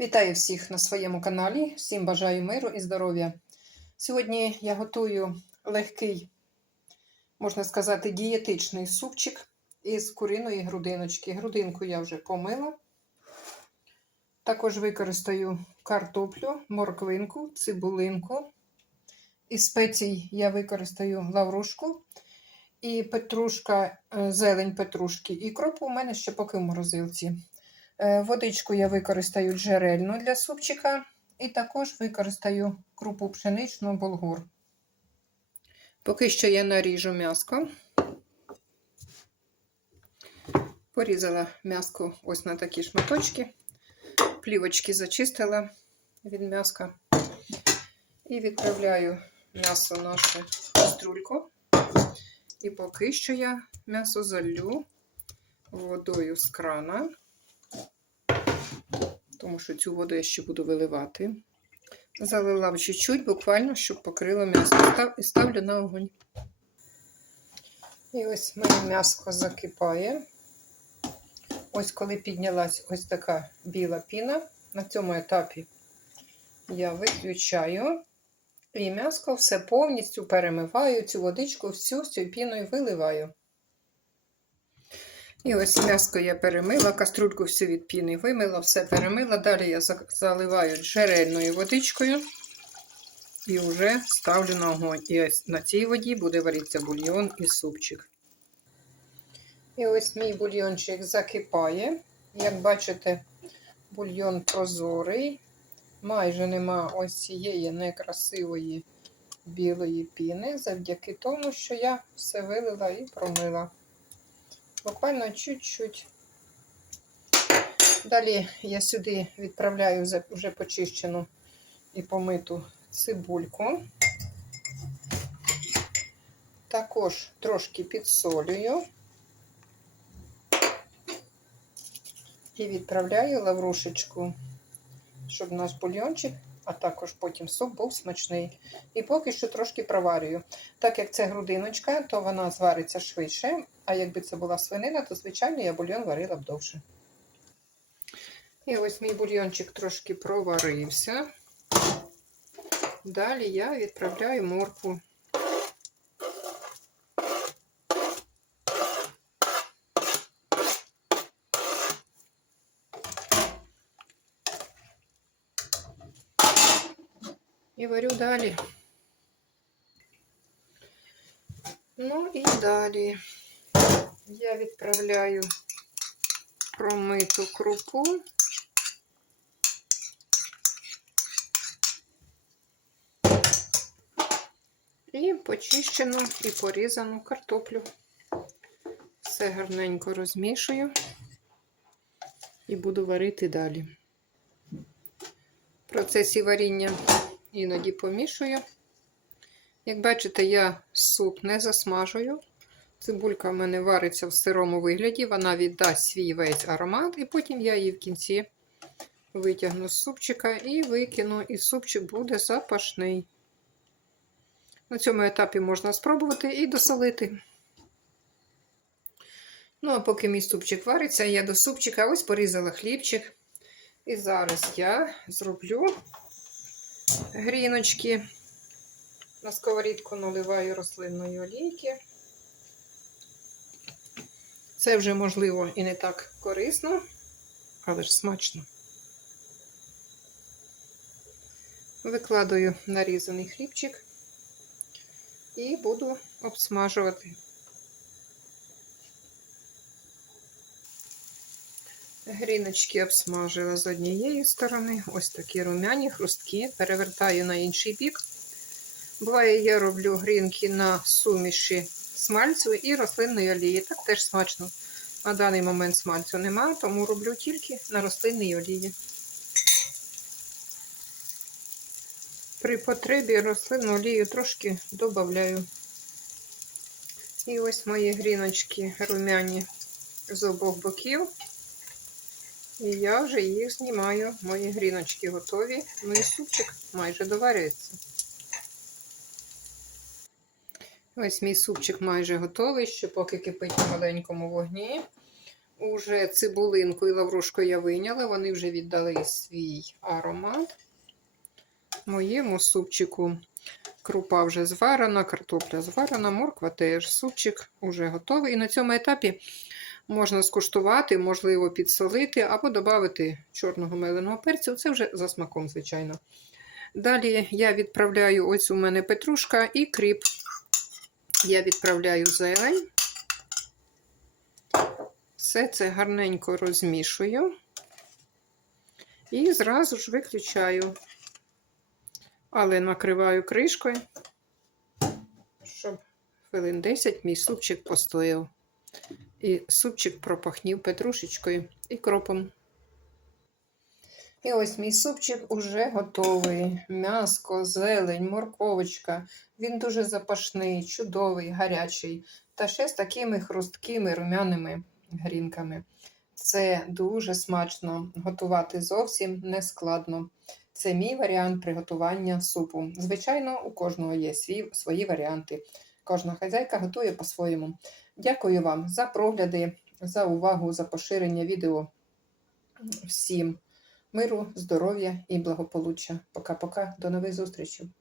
Вітаю всіх на своєму каналі. Всім бажаю миру і здоров'я. Сьогодні я готую легкий, можна сказати, дієтичний супчик із куриної грудиночки. Грудинку я вже помила. Також використаю картоплю, морквинку, цибулинку. Із спецій я використаю лаврушку і петрушка, е, зелень петрушки. І кропу у мене ще поки в морозилці. Е, Водичку я використаю джерельну для супчика, і також використаю крупу пшеничну булгур. Поки що я наріжу м'яско. Порізала м'яско ось на такі шматочки, плівочки зачистила від м'яска. І відправляю м'ясо в нашу каструльку. І поки що я м'ясо залю водою з крана тому що цю воду я ще буду виливати. Залила чуть-чуть, буквально, щоб покрило м'ясо. І ставлю на огонь. І ось моє м'ясо закипає. Ось коли піднялась ось така біла піна, на цьому етапі я виключаю. І м'яско все повністю перемиваю, цю водичку всю з цією піною виливаю. І ось м'яско я перемила, каструльку всю від піни вимила, все перемила. Далі я заливаю джерельною водичкою і вже ставлю на огонь. І ось на цій воді буде варитися бульйон і супчик. І ось мій бульйончик закипає. Як бачите, бульйон прозорий. Майже нема ось цієї некрасивої білої піни, завдяки тому, що я все вилила і промила буквально чуть-чуть. Далі я сюди відправляю вже почищену і помиту цибульку. Також трошки підсолюю і відправляю лаврушечку, щоб наш бульйончик а також потім суп був смачний. І поки що трошки проварюю. Так як це грудиночка, то вона звариться швидше, а якби це була свинина, то, звичайно, я бульйон варила б довше. І ось мій бульйончик трошки проварився. Далі я відправляю моркву. і варю далі. Ну і далі я відправляю промиту крупу. І почищену і порізану картоплю. Все гарненько розмішую і буду варити далі. В процесі варіння іноді помішую. Як бачите, я суп не засмажую. Цибулька в мене вариться в сирому вигляді, вона віддасть свій весь аромат, і потім я її в кінці витягну з супчика і викину, і супчик буде запашний. На цьому етапі можна спробувати і досолити. Ну, а поки мій супчик вариться, я до супчика ось порізала хлібчик. І зараз я зроблю гріночки. На сковорідку наливаю рослинної олійки. Це вже, можливо, і не так корисно, але ж смачно. Викладаю нарізаний хлібчик і буду обсмажувати. Гріночки обсмажила з однієї сторони, ось такі румяні, хрусткі, перевертаю на інший бік. Буває, я роблю грінки на суміші смальцю і рослинної олії. Так теж смачно. На даний момент смальцю немає, тому роблю тільки на рослинній олії. При потребі рослинну олію трошки додаю. І ось мої гріночки румяні з обох боків. І я вже їх знімаю. Мої гріночки готові. Ну і супчик майже доварюється. Ось мій супчик майже готовий, ще поки кипить на маленькому вогні. Уже цибулинку і лаврушку я вийняла, вони вже віддали свій аромат. Моєму супчику крупа вже зварена, картопля зварена, морква теж. Супчик уже готовий. І на цьому етапі можна скуштувати, можливо, підсолити або додати чорного меленого перцю. Це вже за смаком, звичайно. Далі я відправляю ось у мене петрушка і кріп. Я відправляю зелень. Все це гарненько розмішую і зразу ж виключаю, але накриваю кришкою, щоб хвилин 10 мій супчик постояв. І супчик пропахнів петрушечкою і кропом. І ось мій супчик уже готовий. М'яско, зелень, морковочка. Він дуже запашний, чудовий, гарячий. Та ще з такими хрусткими румяними грінками. Це дуже смачно готувати зовсім не складно. Це мій варіант приготування супу. Звичайно, у кожного є свій, свої варіанти. Кожна хазяйка готує по-своєму. Дякую вам за прогляди, за увагу, за поширення відео. Всім миру, здоров'я і благополуччя. Пока-пока, до нових зустрічей.